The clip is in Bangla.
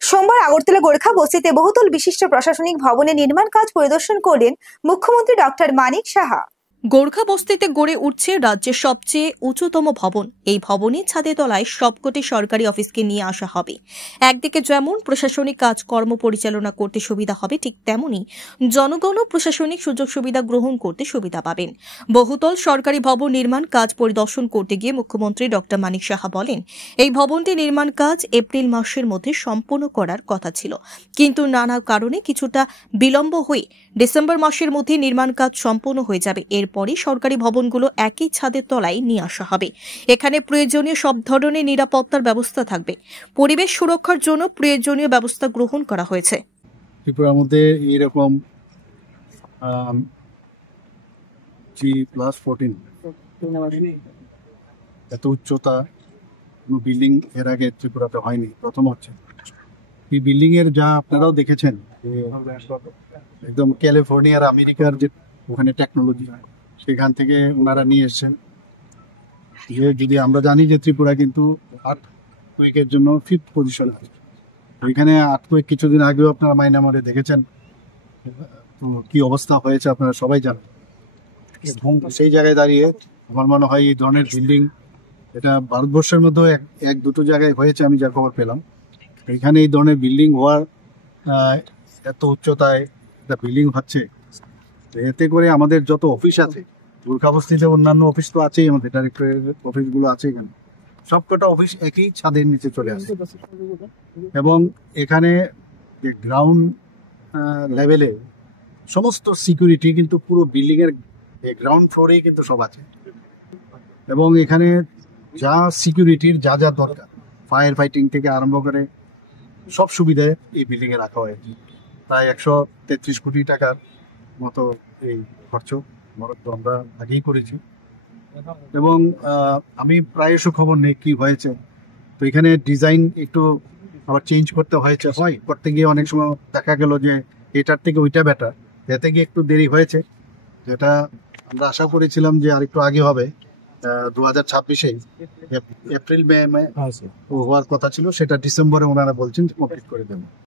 সোমবার আগরতলা গোর্খা বস্তিতে বহুতল বিশিষ্ট প্রশাসনিক ভবনের নির্মাণ কাজ পরিদর্শন করলেন মুখ্যমন্ত্রী ডক্টর মানিক সাহা। গোর্খা বস্তিতে গড়ে উঠছে রাজ্যের সবচেয়ে উঁচুতম ভবন। এই ভবনের ছাদের তলায় সবকটি সরকারি অফিসকে নিয়ে আসা হবে। একদিকে যেমন প্রশাসনিক কাজকর্ম পরিচালনা করতে সুবিধা হবে, ঠিক তেমনি জনগণও প্রশাসনিক সুযোগ সুবিধা গ্রহণ করতে সুবিধা পাবেন। বহুতল সরকারি ভবন নির্মাণ কাজ পরিদর্শন করতে গিয়ে মুখ্যমন্ত্রী ডক্টর মানিক সাহা বলেন, এই ভবনটি নির্মাণ কাজ এপ্রিল মাসের মধ্যে সম্পন্ন করার কথা ছিল, কিন্তু নানা কারণে কিছুটা বিলম্ব হয়ে ডিসেম্বর মাসের মধ্যে নির্মাণ কাজ সম্পন্ন হয়ে যাবে। এরপরই সরকারি ভবনগুলো একই ছাদের তলায় নিয়ে আসা হবে। এখানে প্রয়োজনীয় সব ধরনের নিরাপত্তার ব্যবস্থা থাকবে। পরিবেশ সুরক্ষার জন্য প্রয়োজনীয় ব্যবস্থা গ্রহণ করা হয়েছে। ত্রিপুরার মধ্যে এরকম G+14 এত উচ্চতা কোনো বিল্ডিং এর আগে ত্রিপুরাতে হয়নি, প্রথম হচ্ছে। এই বিল্ডিং এর যা আপনারাও দেখেছেন, একদম ক্যালিফোর্নিয়ার আমেরিকার যে ওখানে টেকনোলজি, সেখান থেকে ওনারা নিয়ে এসেছেন। যদি আমরা জানি যে ত্রিপুরা কিন্তু আর্থকুয়েকের জন্য 5th পজিশন আছে। ওইখানে আর্থকুয়েক কিছুদিন আগেও আপনারা মায়ানমারে দেখেছেন, তো কি অবস্থা হয়েছে আপনারা সবাই জানেন। সেই জায়গায় দাঁড়িয়ে আমার মনে হয় এই ধরনের বিল্ডিং এটা ভারতবর্ষের মধ্যেও এক দুটো জায়গায় হয়েছে, আমি যা খবর পেলাম। এখানে এই ধরনের বিল্ডিং হওয়ার এত উচ্চতায় একটা বিল্ডিং হচ্ছে, এতে করে আমাদের যত অফিস আছে গোর্খা বস্তিতে, অন্যান্য অফিস তো আছেই, আমাদের ডাইরেক্টরের অফিসগুলো আছে, এখানে সবকটা অফিস একই ছাদের নিচে চলে আসে। এবং এখানে যে গ্রাউন্ড লেভেলে সমস্ত সিকিউরিটি কিন্তু পুরো বিল্ডিং এর গ্রাউন্ড ফ্লোরেই কিন্তু সব আছে। এবং এখানে যা সিকিউরিটির যা যা দরকার, ফায়ার ফাইটিং থেকে আরম্ভ করে সব সুবিধা এই বিল্ডিং এ রাখা হয়েছে। প্রায় 133 কোটি টাকার মতো এই খরচ বরাদ্দ আমরা আগেই করেছি। এবং আমি প্রায়শ খবর নেই কি হয়েছে, তো এখানে ডিজাইন একটু আবার চেঞ্জ করতে হয়েছে, করতে গিয়ে অনেক সময় দেখা গেল যে এটার থেকে ওইটা বেটার, এতে গিয়ে একটু দেরি হয়েছে। যেটা আমরা আশা করেছিলাম যে আরেকটু আগে হবে, 2026-এ এপ্রিল মে হওয়ার কথা ছিল, সেটা ডিসেম্বরে ওনারা বলছেন কমপ্লিট করে দেবেন।